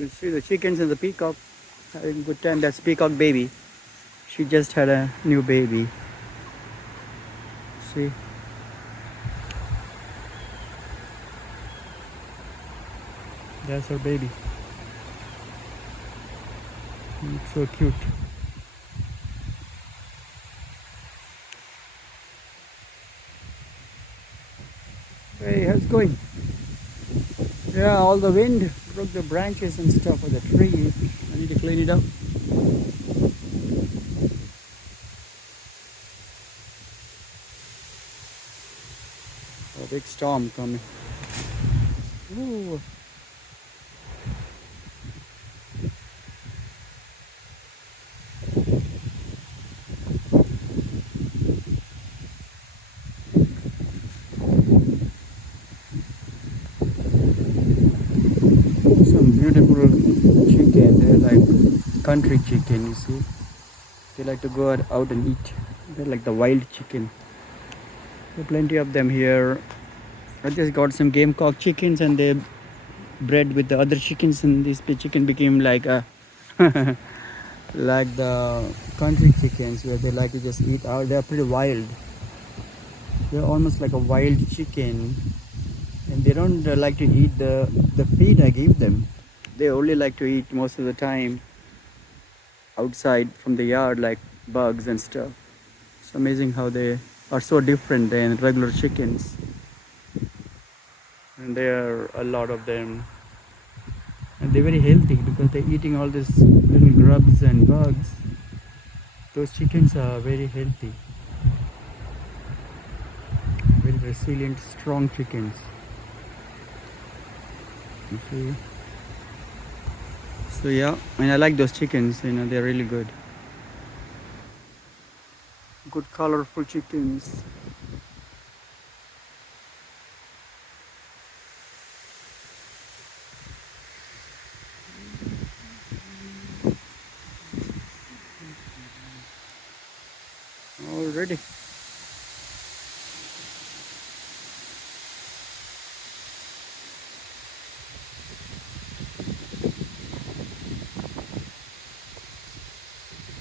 You see the chickens and the peacock having a good time. That's peacock baby. She just had a new baby. See? That's her baby. It's so cute. Hey, how's it going? Yeah, all the wind broke the branches and stuff of the tree. I need to clean it up. A big storm coming. Ooh. Some beautiful chicken. They're like country chicken, you see. They like to go out and eat. They're like the wild chicken. There are plenty of them here. I just got some gamecock chickens and they bred with the other chickens, and this chicken became like a like the country chickens where they like to just eat out. They're pretty wild. They're almost like a wild chicken, and they don't like to eat the feed I give them. They only like to eat most of the time outside from the yard, like bugs and stuff. It's amazing how they are so different than regular chickens. And there are a lot of them. And they're very healthy because they're eating all these little grubs and bugs. Those chickens are very healthy, very resilient, strong chickens. You see? So yeah, I mean, I like those chickens, they're really good. Good colorful chickens. Already.